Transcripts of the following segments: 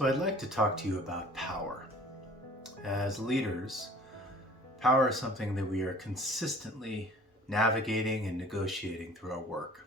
So I'd like to talk to you about power. As leaders, power is something that we are consistently navigating and negotiating through our work.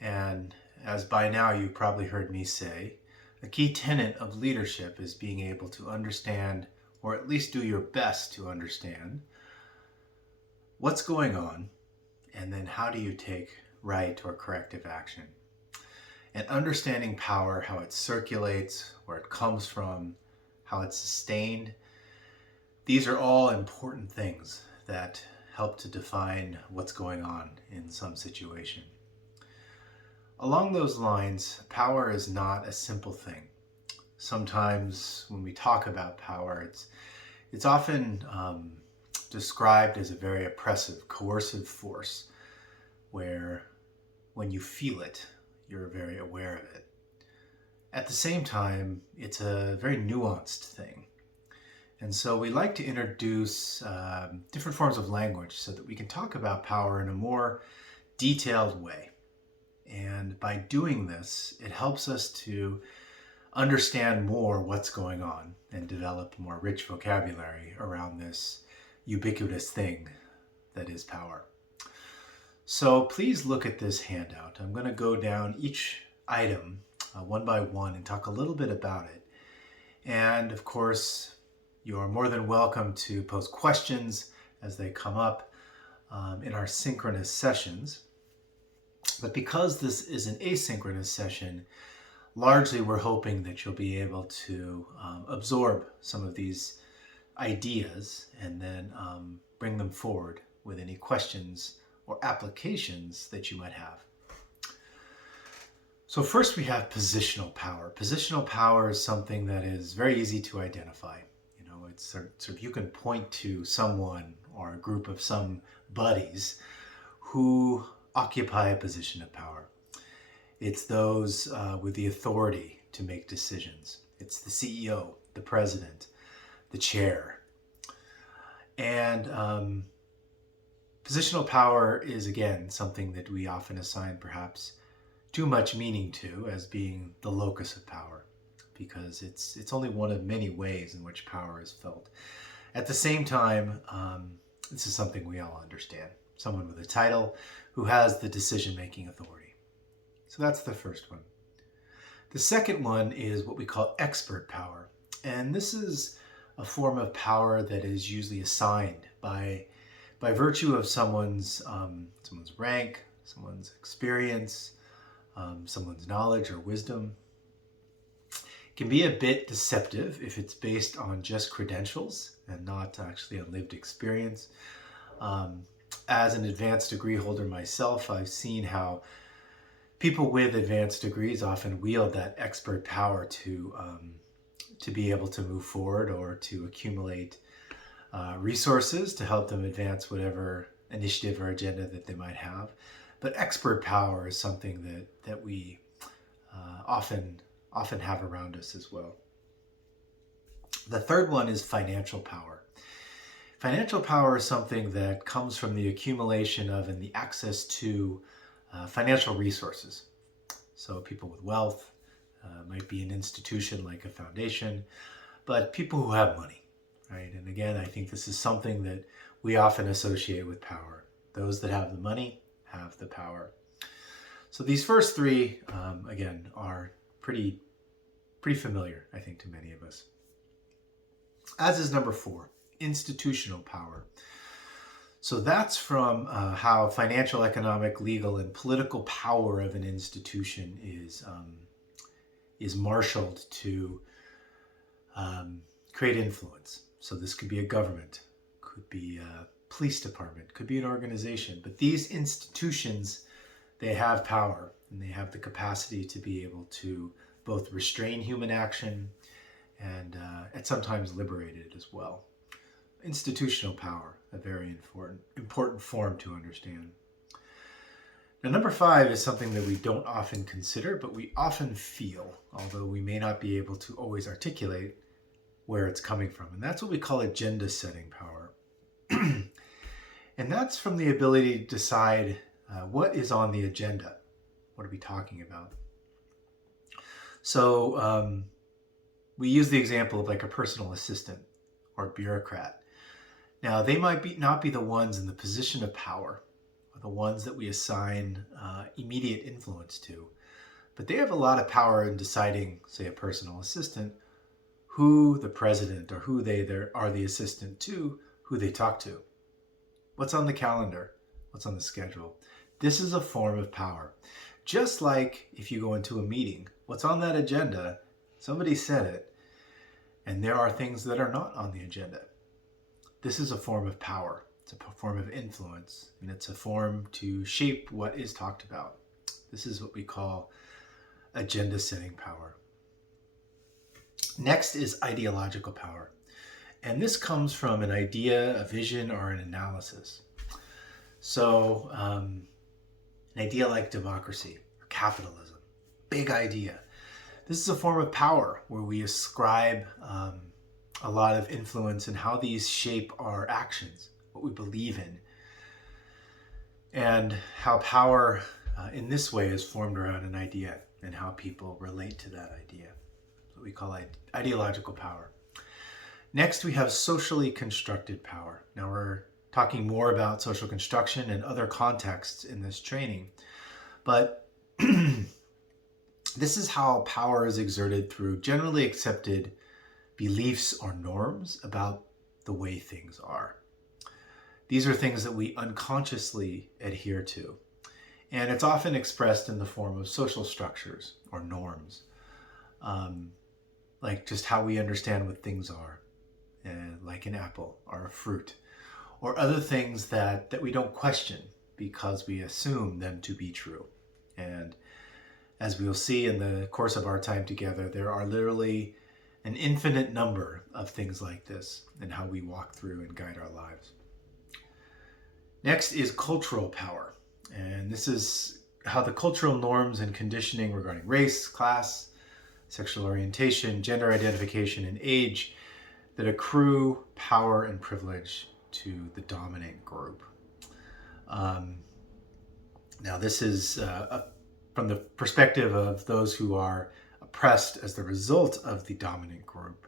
And as by now you've probably heard me say, a key tenet of leadership is being able to understand, or at least do your best to understand, what's going on, and then how do you take right or corrective action. And understanding power, how it circulates, where it comes from, how it's sustained, these are all important things that help to define what's going on in some situation. Along those lines, power is not a simple thing. Sometimes when we talk about power, it's often described as a very oppressive, coercive force, where when you feel it, you're very aware of it. At the same time, it's a very nuanced thing. And so we like to introduce different forms of language so that we can talk about power in a more detailed way. And by doing this, it helps us to understand more what's going on and develop more rich vocabulary around this ubiquitous thing that is power. So please look at this handout. I'm going to go down each item one by one and talk a little bit about it. And of course, you are more than welcome to pose questions as they come up in our synchronous sessions. But because this is an asynchronous session, largely we're hoping that you'll be able to absorb some of these ideas and then bring them forward with any questions or applications that you might have. So first we have positional power. Positional power is something that is very easy to identify. You know, it's sort of you can point to someone or a group of some buddies who occupy a position of power. It's those with the authority to make decisions. It's the CEO, the president, the chair. And positional power is, again, something that we often assign perhaps too much meaning to as being the locus of power, because it's only one of many ways in which power is felt. At the same time, this is something we all understand. Someone with a title who has the decision-making authority. So that's the first one. The second one is what we call expert power. And this is a form of power that is usually assigned by virtue of someone's rank, someone's experience, someone's knowledge or wisdom. It can be a bit deceptive if it's based on just credentials and not actually on lived experience. As an advanced degree holder myself, I've seen how people with advanced degrees often wield that expert power to be able to move forward or to accumulate resources to help them advance whatever initiative or agenda that they might have. But expert power is something that we often have around us as well. The third one is financial power. Financial power is something that comes from the accumulation of and the access to financial resources. So people with wealth might be an institution like a foundation, but people who have money, right? And again, I think this is something that we often associate with power. Those that have the money have the power. So these first three, again, are pretty familiar, I think, to many of us. As is number 4, institutional power. So that's from how financial, economic, legal, and political power of an institution is marshaled to create influence. So this could be a government, could be a police department, could be an organization. But these institutions, they have power and they have the capacity to be able to both restrain human action and sometimes liberate it as well. Institutional power, a very important form to understand. Now, number 5 is something that we don't often consider, but we often feel, although we may not be able to always articulate where it's coming from. And that's what we call agenda setting power. And that's from the ability to decide what is on the agenda. What are we talking about? So We use the example of like a personal assistant or bureaucrat. Now, they might not be the ones in the position of power, or the ones that we assign immediate influence to, but they have a lot of power in deciding, say, a personal assistant, who the president or who they are the assistant to, who they talk to, what's on the calendar, what's on the schedule. This is a form of power. Just like if you go into a meeting, what's on that agenda, somebody said it, and there are things that are not on the agenda. This is a form of power. It's a form of influence, and it's a form to shape what is talked about. This is what we call agenda setting power. Next is ideological power. And this comes from an idea, a vision, or an analysis. So an idea like democracy or capitalism, big idea. This is a form of power where we ascribe a lot of influence in how these shape our actions, what we believe in, and how power in this way is formed around an idea and how people relate to that idea. What we call ideological power. Next, we have socially constructed power. Now, we're talking more about social construction and other contexts in this training, but this is how power is exerted through generally accepted beliefs or norms about the way things are. These are things that we unconsciously adhere to, and it's often expressed in the form of social structures or norms, like just how we understand what things are, like an apple or a fruit, or other things that we don't question because we assume them to be true. And as we'll see in the course of our time together, there are literally an infinite number of things like this and how we walk through and guide our lives. Next is cultural power. And this is how the cultural norms and conditioning regarding race, class, sexual orientation, gender identification, and age that accrue power and privilege to the dominant group. Now, this is from the perspective of those who are oppressed as the result of the dominant group,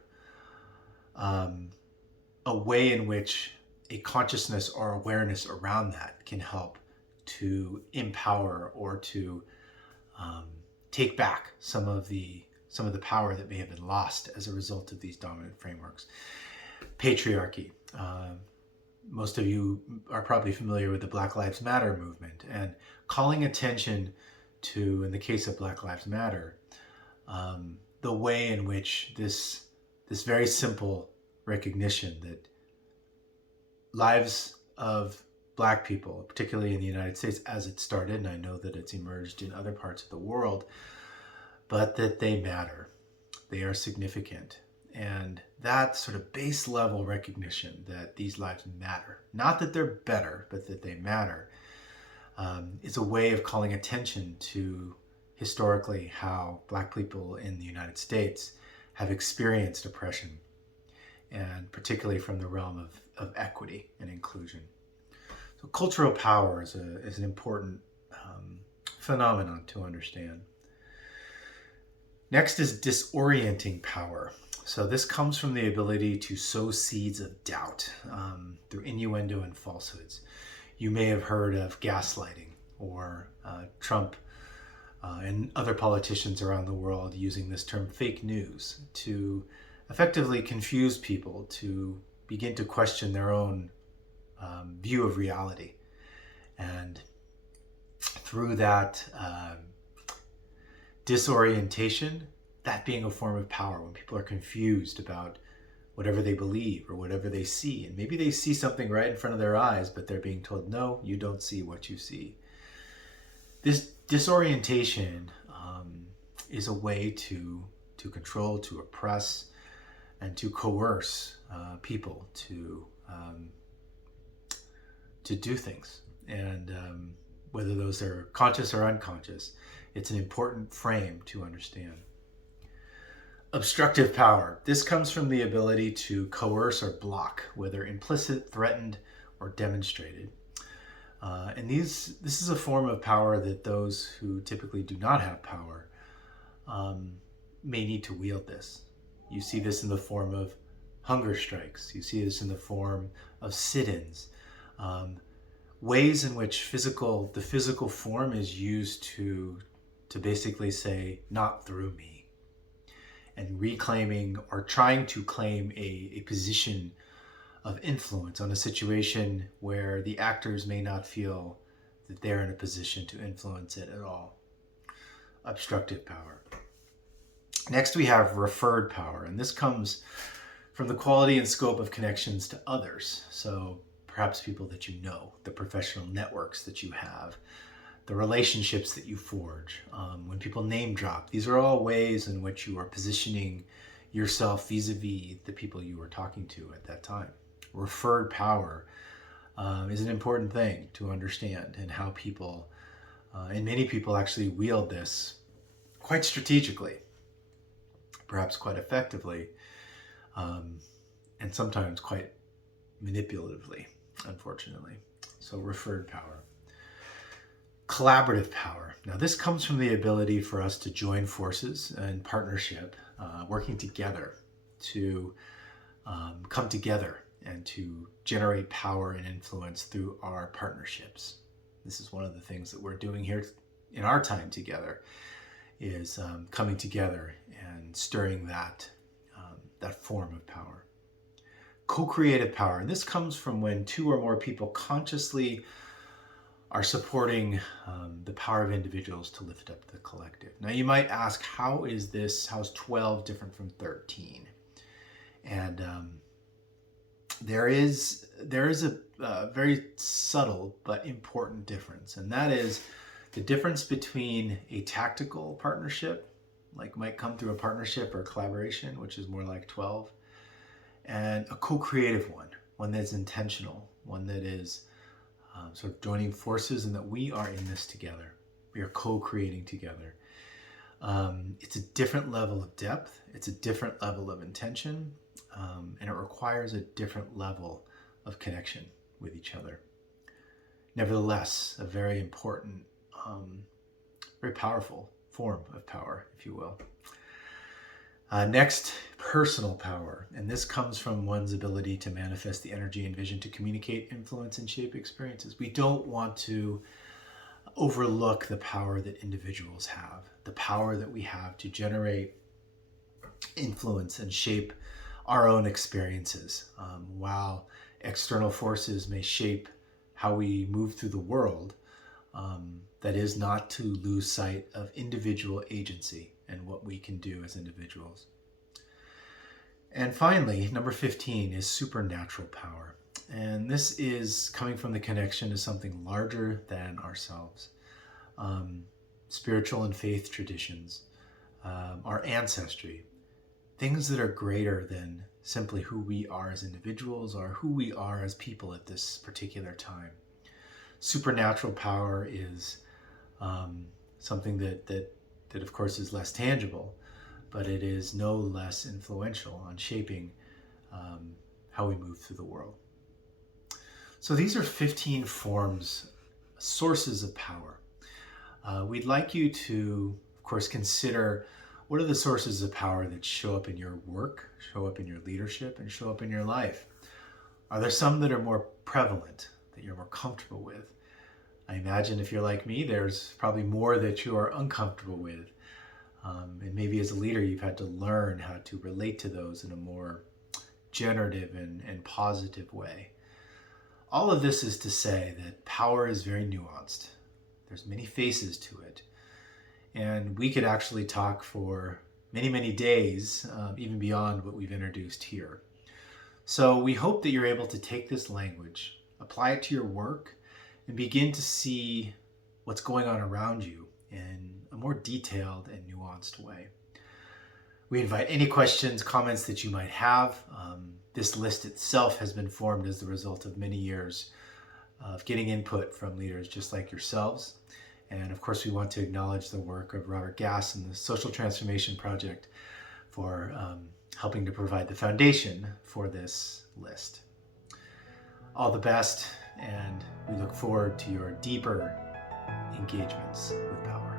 a way in which a consciousness or awareness around that can help to empower or to take back some of the power that may have been lost as a result of these dominant frameworks. Patriarchy. Most of you are probably familiar with the Black Lives Matter movement, and calling attention to, in the case of Black Lives Matter, the way in which this very simple recognition that lives of Black people, particularly in the United States as it started, and I know that it's emerged in other parts of the world, but that they matter, they are significant. And that sort of base level recognition that these lives matter, not that they're better, but that they matter, is a way of calling attention to historically how Black people in the United States have experienced oppression, and particularly from the realm of equity and inclusion. So cultural power is an important phenomenon to understand. Next is disorienting power. So this comes from the ability to sow seeds of doubt through innuendo and falsehoods. You may have heard of gaslighting, or Trump and other politicians around the world using this term fake news to effectively confuse people, to begin to question their own view of reality. And through that disorientation, that being a form of power, when people are confused about whatever they believe or whatever they see, and maybe they see something right in front of their eyes, but they're being told, no, you don't see what you see. This disorientation is a way to control, to oppress, and to coerce people to do things. And whether those are conscious or unconscious, it's an important frame to understand. Obstructive power. This comes from the ability to coerce or block, whether implicit, threatened, or demonstrated. And this is a form of power that those who typically do not have power may need to wield this. You see this in the form of hunger strikes. You see this in the form of sit-ins. Ways in which the physical form is used to basically say, not through me, and reclaiming or trying to claim a position of influence on a situation where the actors may not feel that they're in a position to influence it at all. Obstructive power. Next, we have referred power, and this comes from the quality and scope of connections to others. So perhaps people that you know, the professional networks that you have, the relationships that you forge, when people name drop. These are all ways in which you are positioning yourself vis-a-vis the people you were talking to at that time. Referred power is an important thing to understand, and how people, and many people actually wield this quite strategically, perhaps quite effectively, and sometimes quite manipulatively, unfortunately. So referred power. Collaborative power. Now this comes from the ability for us to join forces and partnership, working together to come together and to generate power and influence through our partnerships. This is one of the things that we're doing here in our time together, is coming together and stirring that form of power. Co-creative power, and this comes from when two or more people consciously are supporting the power of individuals to lift up the collective. Now you might ask, how's 12 different from 13? And there is a very subtle but important difference, and that is the difference between a tactical partnership, like might come through a partnership or collaboration, which is more like 12, and a co-creative one that's intentional, one that is sort of joining forces, and that we are in this together. We are co-creating together. It's a different level of depth. It's a different level of intention, and it requires a different level of connection with each other. Nevertheless, a very important, very powerful form of power, if you will. Next, personal power. And this comes from one's ability to manifest the energy and vision to communicate, influence, and shape experiences. We don't want to overlook the power that individuals have, the power that we have to generate, influence, and shape our own experiences. While external forces may shape how we move through the world, that is not to lose sight of individual agency and what we can do as individuals. And finally, number 15 is supernatural power. And this is coming from the connection to something larger than ourselves. Spiritual and faith traditions, our ancestry, things that are greater than simply who we are as individuals or who we are as people at this particular time. Supernatural power is something that of course is less tangible, but it is no less influential on shaping how we move through the world. So these are 15 forms, sources of power. We'd like you to, of course, consider what are the sources of power that show up in your work, show up in your leadership, and show up in your life. Are there some that are more prevalent, that you're more comfortable with? I imagine if you're like me, there's probably more that you are uncomfortable with. And maybe as a leader, you've had to learn how to relate to those in a more generative and positive way. All of this is to say that power is very nuanced. There's many faces to it. And we could actually talk for many, many days, even beyond what we've introduced here. So we hope that you're able to take this language, apply it to your work, and begin to see what's going on around you in a more detailed and nuanced way. We invite any questions, comments that you might have. This list itself has been formed as the result of many years of getting input from leaders just like yourselves. And of course, we want to acknowledge the work of Robert Gass and the Social Transformation Project for helping to provide the foundation for this list. All the best, and we look forward to your deeper engagements with power.